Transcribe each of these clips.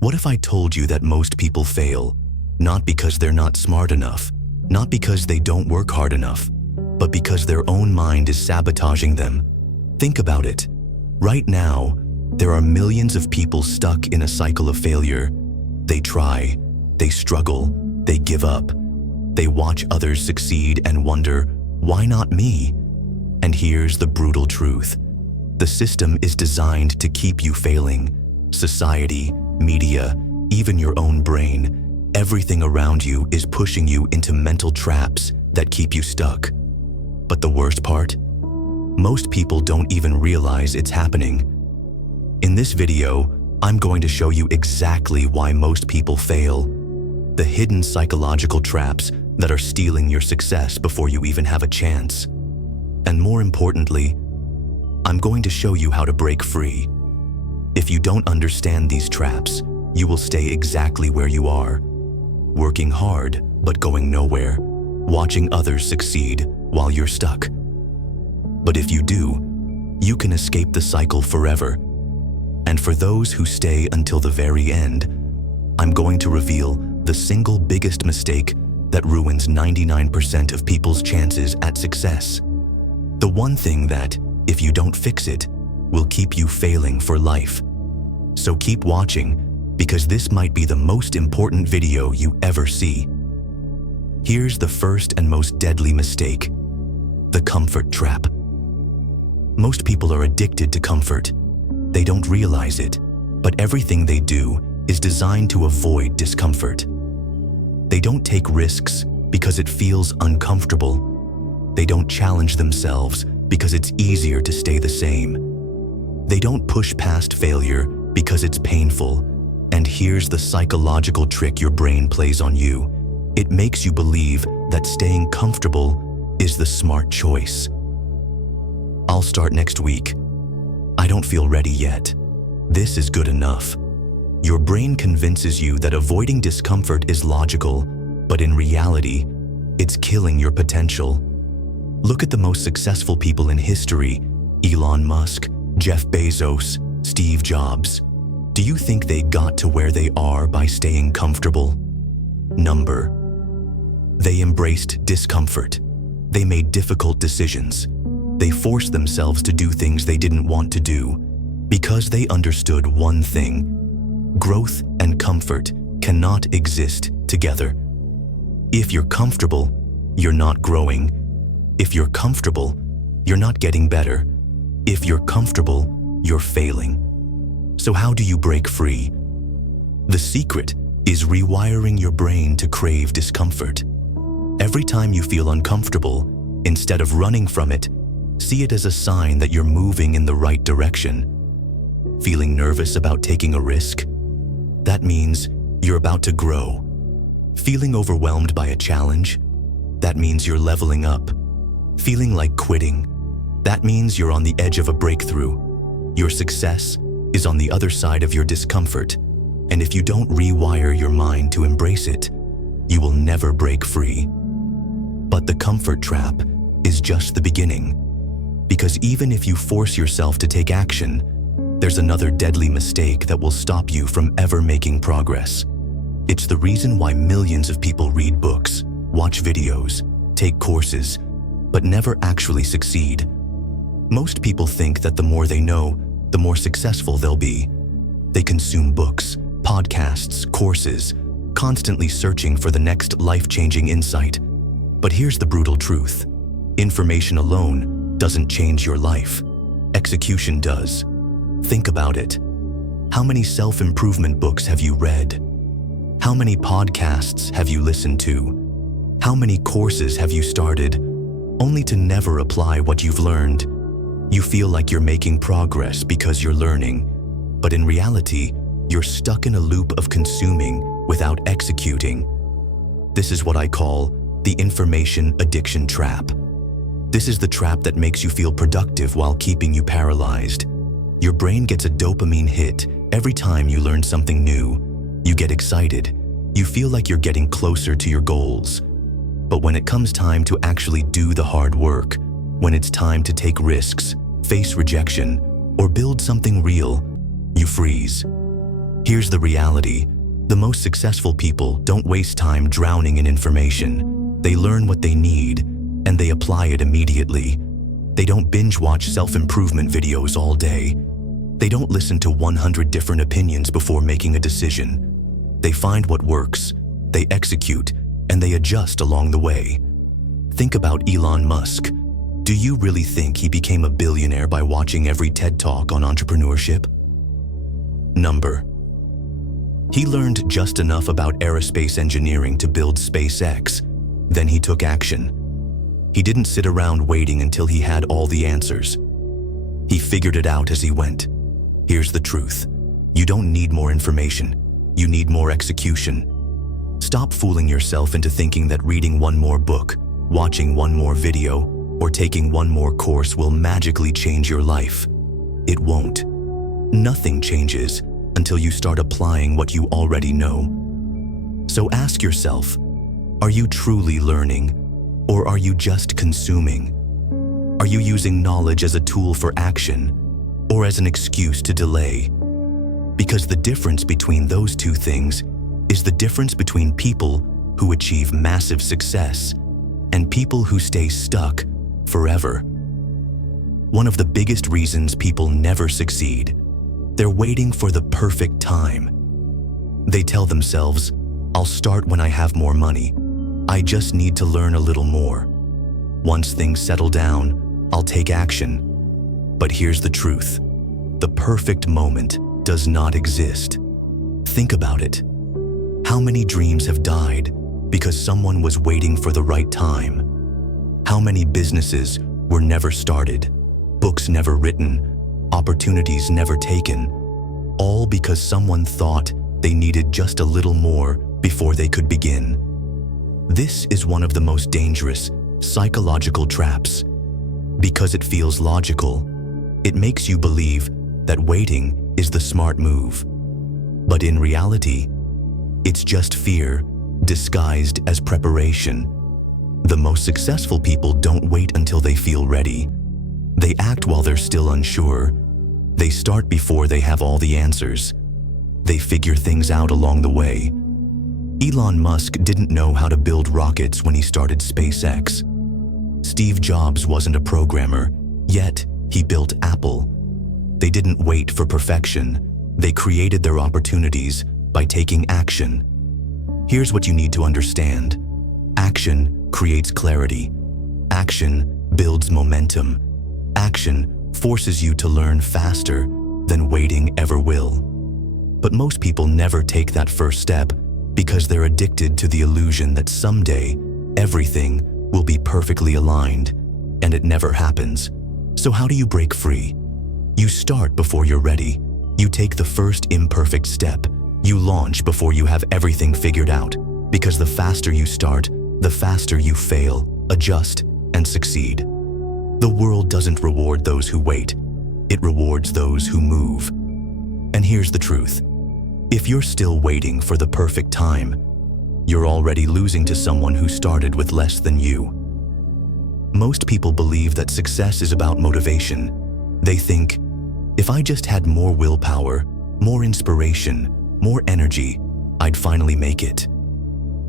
What if I told you that most people fail, not because they're not smart enough, not because they don't work hard enough, but because their own mind is sabotaging them? Think about it. Right now, there are millions of people stuck in a cycle of failure. They try, they struggle, they give up. They watch others succeed and wonder, why not me? And here's the brutal truth. The system is designed to keep you failing. Society, media, even your own brain, everything around you is pushing you into mental traps that keep you stuck. But the worst part? Most people don't even realize it's happening. In this video, I'm going to show you exactly why most people fail. The hidden psychological traps that are stealing your success before you even have a chance. And more importantly, I'm going to show you how to break free. If you don't understand these traps, you will stay exactly where you are, working hard but going nowhere, watching others succeed while you're stuck. But if you do, you can escape the cycle forever. And for those who stay until the very end, I'm going to reveal the single biggest mistake that ruins 99% of people's chances at success. The one thing that, if you don't fix it, will keep you failing for life. So keep watching, because this might be the most important video you ever see. Here's the first and most deadly mistake: the comfort trap. Most people are addicted to comfort. They don't realize it, but everything they do is designed to avoid discomfort. They don't take risks because it feels uncomfortable. They don't challenge themselves because it's easier to stay the same. They don't push past failure because it's painful. And here's the psychological trick your brain plays on you. It makes you believe that staying comfortable is the smart choice. I'll start next week. I don't feel ready yet. This is good enough. Your brain convinces you that avoiding discomfort is logical, but in reality, it's killing your potential. Look at the most successful people in history: Elon Musk, Jeff Bezos, Steve Jobs. Do you think they got to where they are by staying comfortable? Number. They embraced discomfort. They made difficult decisions. They forced themselves to do things they didn't want to do because they understood one thing: growth and comfort cannot exist together. If you're comfortable, you're not growing. If you're comfortable, you're not getting better. If you're comfortable, you're failing. So how do you break free? The secret is rewiring your brain to crave discomfort. Every time you feel uncomfortable, instead of running from it, see it as a sign that you're moving in the right direction. Feeling nervous about taking a risk? That means you're about to grow. Feeling overwhelmed by a challenge? That means you're leveling up. Feeling like quitting? That means you're on the edge of a breakthrough. Your success is on the other side of your discomfort, and if you don't rewire your mind to embrace it, you will never break free. But the comfort trap is just the beginning, because even if you force yourself to take action, there's another deadly mistake that will stop you from ever making progress. It's the reason why millions of people read books, watch videos, take courses, but never actually succeed. Most people think that the more they know, the more successful they'll be. They consume books, podcasts, courses, constantly searching for the next life-changing insight. But here's the brutal truth: information alone doesn't change your life. Execution does. Think about it. How many self-improvement books have you read? How many podcasts have you listened to? How many courses have you started, only to never apply what you've learned? You feel like you're making progress because you're learning, but in reality, you're stuck in a loop of consuming without executing. This is what I call the information addiction trap. This is the trap that makes you feel productive while keeping you paralyzed. Your brain gets a dopamine hit every time you learn something new. You get excited. You feel like you're getting closer to your goals. But when it comes time to actually do the hard work, when it's time to take risks, face rejection, or build something real, you freeze. Here's the reality. The most successful people don't waste time drowning in information. They learn what they need, and they apply it immediately. They don't binge-watch self-improvement videos all day. They don't listen to 100 different opinions before making a decision. They find what works, they execute, and they adjust along the way. Think about Elon Musk. Do you really think he became a billionaire by watching every TED Talk on entrepreneurship? Number. He learned just enough about aerospace engineering to build SpaceX. Then he took action. He didn't sit around waiting until he had all the answers. He figured it out as he went. Here's the truth. You don't need more information. You need more execution. Stop fooling yourself into thinking that reading one more book, watching one more video, or taking one more course will magically change your life. It won't. Nothing changes until you start applying what you already know. So ask yourself, are you truly learning, or are you just consuming? Are you using knowledge as a tool for action, or as an excuse to delay? Because the difference between those two things is the difference between people who achieve massive success and people who stay stuck forever. One of the biggest reasons people never succeed, they're waiting for the perfect time. They tell themselves, I'll start when I have more money. I just need to learn a little more. Once things settle down, I'll take action. But here's the truth. The perfect moment does not exist. Think about it. How many dreams have died because someone was waiting for the right time? How many businesses were never started, books never written, opportunities never taken, all because someone thought they needed just a little more before they could begin? This is one of the most dangerous psychological traps. Because it feels logical, it makes you believe that waiting is the smart move. But in reality, it's just fear disguised as preparation. The most successful people don't wait until they feel ready. They act while they're still unsure. They start before they have all the answers. They figure things out along the way. Elon Musk didn't know how to build rockets when he started SpaceX. Steve Jobs wasn't a programmer, yet he built Apple. They didn't wait for perfection. They created their opportunities by taking action. Here's what you need to understand. Action creates clarity. Action builds momentum. Action forces you to learn faster than waiting ever will. But most people never take that first step because they're addicted to the illusion that someday everything will be perfectly aligned, and it never happens. So how do you break free? You start before you're ready. You take the first imperfect step. You launch before you have everything figured out, because the faster you start, the faster you fail, adjust, and succeed. The world doesn't reward those who wait. It rewards those who move. And here's the truth. If you're still waiting for the perfect time, you're already losing to someone who started with less than you. Most people believe that success is about motivation. They think, if I just had more willpower, more inspiration, more energy, I'd finally make it.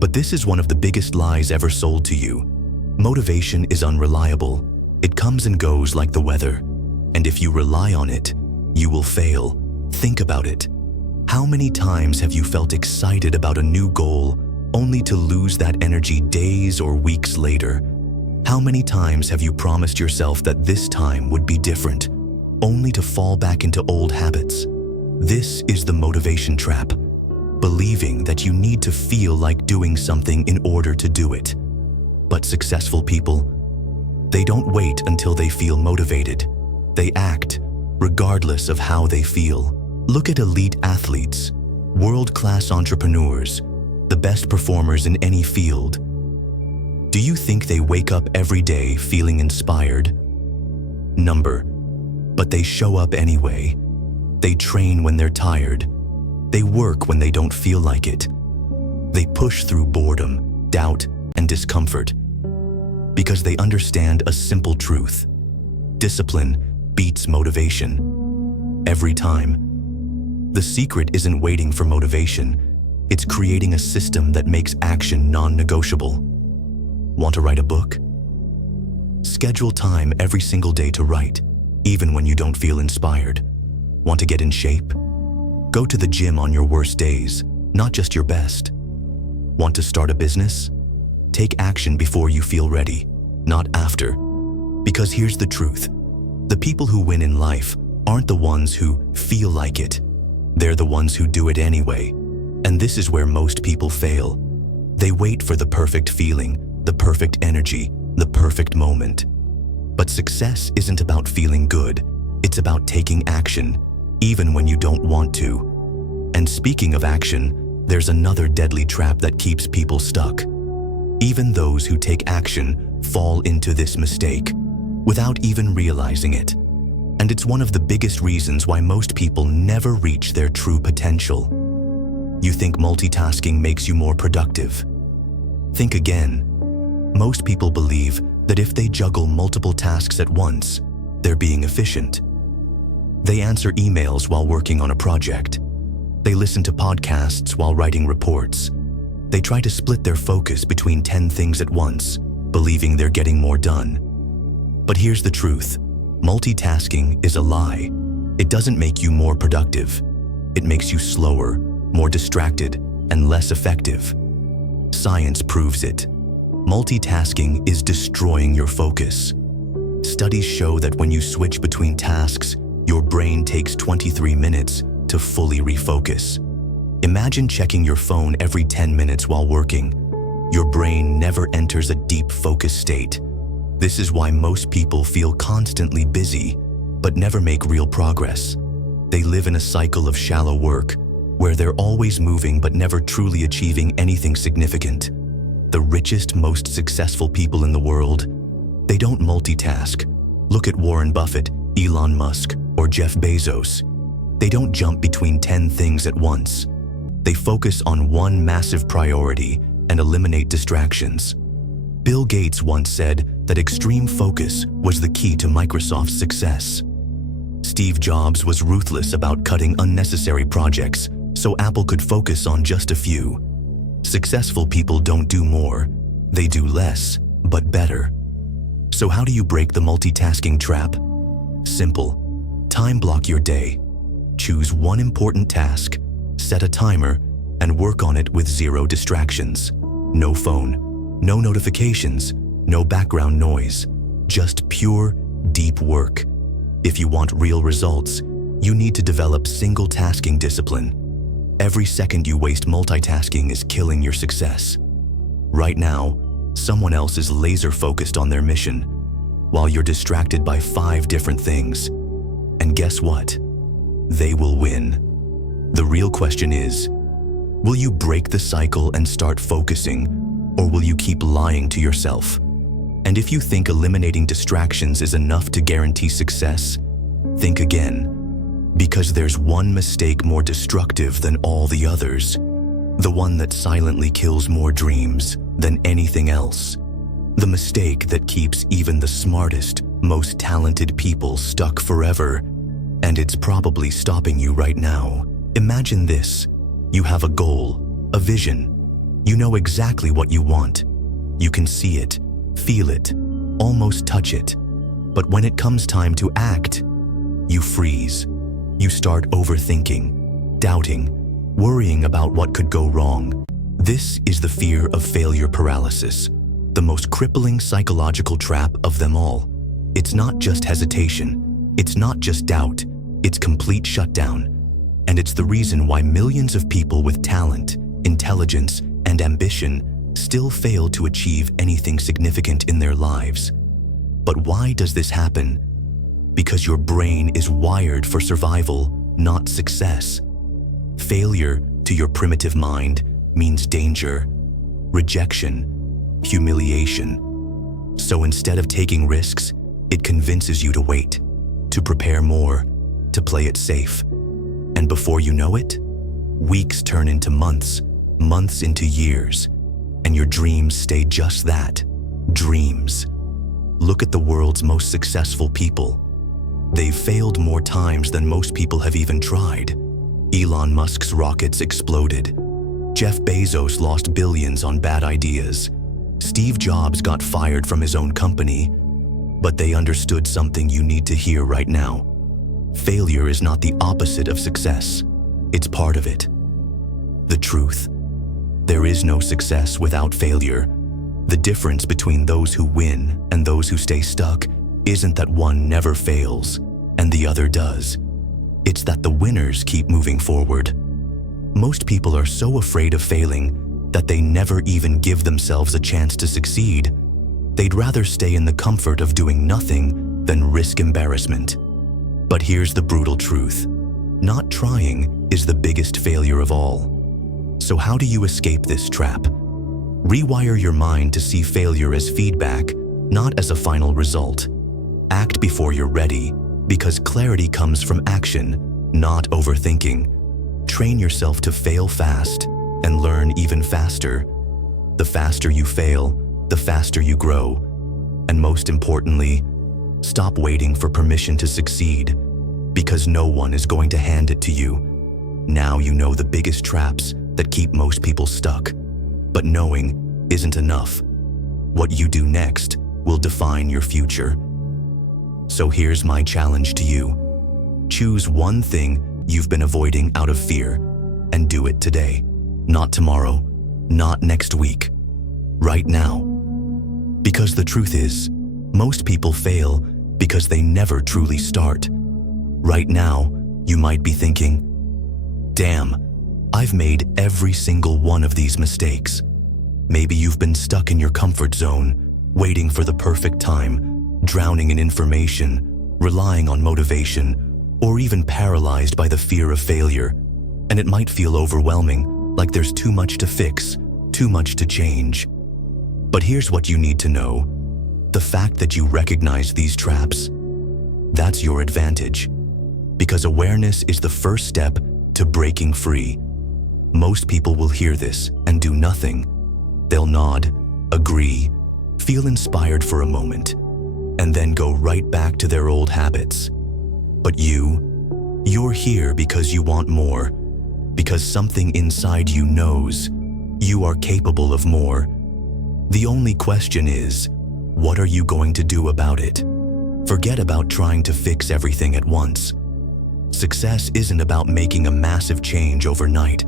But this is one of the biggest lies ever sold to you. Motivation is unreliable. It comes and goes like the weather. And if you rely on it, you will fail. Think about it. How many times have you felt excited about a new goal only to lose that energy days or weeks later? How many times have you promised yourself that this time would be different, only to fall back into old habits? This is the motivation trap, believing that you need to feel like doing something in order to do it. But successful people, they don't wait until they feel motivated. They act, regardless of how they feel. Look at elite athletes, world-class entrepreneurs, the best performers in any field. Do you think they wake up every day feeling inspired? But they show up anyway. They train when they're tired. They work when they don't feel like it. They push through boredom, doubt, and discomfort because they understand a simple truth. Discipline beats motivation every time. The secret isn't waiting for motivation. It's creating a system that makes action non-negotiable. Want to write a book? Schedule time every single day to write, even when you don't feel inspired. Want to get in shape? Go to the gym on your worst days, not just your best. Want to start a business? Take action before you feel ready, not after. Because here's the truth. The people who win in life aren't the ones who feel like it. They're the ones who do it anyway. And this is where most people fail. They wait for the perfect feeling, the perfect energy, the perfect moment. But success isn't about feeling good. It's about taking action, even when you don't want to. And speaking of action, there's another deadly trap that keeps people stuck. Even those who take action fall into this mistake without even realizing it. And it's one of the biggest reasons why most people never reach their true potential. You think multitasking makes you more productive? Think again. Most people believe that if they juggle multiple tasks at once, they're being efficient. They answer emails while working on a project. They listen to podcasts while writing reports. They try to split their focus between 10 things at once, believing they're getting more done. But here's the truth. Multitasking is a lie. It doesn't make you more productive. It makes you slower, more distracted, and less effective. Science proves it. Multitasking is destroying your focus. Studies show that when you switch between tasks, your brain takes 23 minutes to fully refocus. Imagine checking your phone every 10 minutes while working. Your brain never enters a deep focus state. This is why most people feel constantly busy, but never make real progress. They live in a cycle of shallow work, where they're always moving but never truly achieving anything significant. The richest, most successful people in the world, they don't multitask. Look at Warren Buffett, Elon Musk, or Jeff Bezos. They don't jump between 10 things at once. They focus on one massive priority and eliminate distractions. Bill Gates once said that extreme focus was the key to Microsoft's success. Steve Jobs was ruthless about cutting unnecessary projects so Apple could focus on just a few. Successful people don't do more, they do less, but better. So how do you break the multitasking trap? Simple. Time block your day. Choose one important task, set a timer, and work on it with zero distractions. No phone, no notifications, no background noise, just pure, deep work. If you want real results, you need to develop single-tasking discipline. Every second you waste multitasking is killing your success. Right now, someone else is laser-focused on their mission, while you're distracted by 5 different things. And guess what? They will win. The real question is, will you break the cycle and start focusing, or will you keep lying to yourself? And if you think eliminating distractions is enough to guarantee success, think again. Because there's one mistake more destructive than all the others. The one that silently kills more dreams than anything else. The mistake that keeps even the smartest, most talented people stuck forever. And it's probably stopping you right now. Imagine this. You have a goal, a vision. You know exactly what you want. You can see it, feel it, almost touch it. But when it comes time to act, you freeze. You start overthinking, doubting, worrying about what could go wrong. This is the fear of failure paralysis, the most crippling psychological trap of them all. It's not just hesitation, it's not just doubt, it's complete shutdown. And it's the reason why millions of people with talent, intelligence, and ambition still fail to achieve anything significant in their lives. But why does this happen? Because your brain is wired for survival, not success. Failure, to your primitive mind, means danger, rejection, humiliation. So instead of taking risks, it convinces you to wait, to prepare more, to play it safe. And before you know it, weeks turn into months, months into years, and your dreams stay just that, dreams. Look at the world's most successful people. They've failed more times than most people have even tried. Elon Musk's rockets exploded. Jeff Bezos lost billions on bad ideas. Steve Jobs got fired from his own company. But they understood something you need to hear right now. Failure is not the opposite of success. It's part of it. The truth: there is no success without failure. The difference between those who win and those who stay stuck isn't that one never fails and the other does. It's that the winners keep moving forward. Most people are so afraid of failing that they never even give themselves a chance to succeed. They'd rather stay in the comfort of doing nothing than risk embarrassment. But here's the brutal truth: not trying is the biggest failure of all. So how do you escape this trap? Rewire your mind to see failure as feedback, not as a final result. Act before you're ready, because clarity comes from action, not overthinking. Train yourself to fail fast and learn even faster. The faster you fail, the faster you grow. And most importantly, stop waiting for permission to succeed, because no one is going to hand it to you. Now you know the biggest traps that keep most people stuck. But knowing isn't enough. What you do next will define your future. So here's my challenge to you. Choose one thing you've been avoiding out of fear and do it today. Not tomorrow, not next week. Right now. Because the truth is, most people fail because they never truly start. Right now, you might be thinking, "Damn, I've made every single one of these mistakes." Maybe you've been stuck in your comfort zone, waiting for the perfect time, drowning in information, relying on motivation, or even paralyzed by the fear of failure. And it might feel overwhelming, like there's too much to fix, too much to change. But here's what you need to know. The fact that you recognize these traps, that's your advantage. Because awareness is the first step to breaking free. Most people will hear this and do nothing. They'll nod, agree, feel inspired for a moment, and then go right back to their old habits. But you're here because you want more, because something inside you knows you are capable of more. The only question is, what are you going to do about it? Forget about trying to fix everything at once. Success isn't about making a massive change overnight.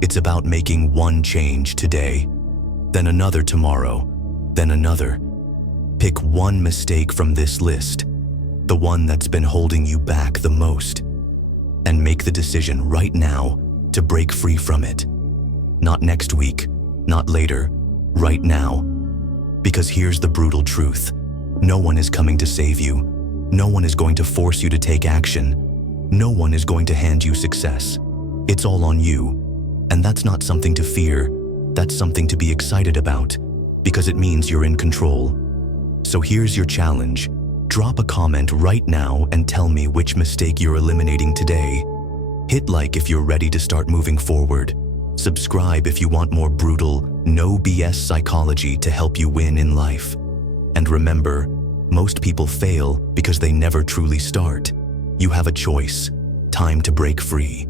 It's about making one change today, then another tomorrow, then another. Pick one mistake from this list, the one that's been holding you back the most, and make the decision right now to break free from it. Not next week, not later, right now. Because here's the brutal truth. No one is coming to save you. No one is going to force you to take action. No one is going to hand you success. It's all on you. And that's not something to fear. That's something to be excited about, because it means you're in control. So here's your challenge. Drop a comment right now and tell me which mistake you're eliminating today. Hit like if you're ready to start moving forward. Subscribe if you want more brutal, no BS psychology to help you win in life. And remember, most people fail because they never truly start. You have a choice. Time to break free.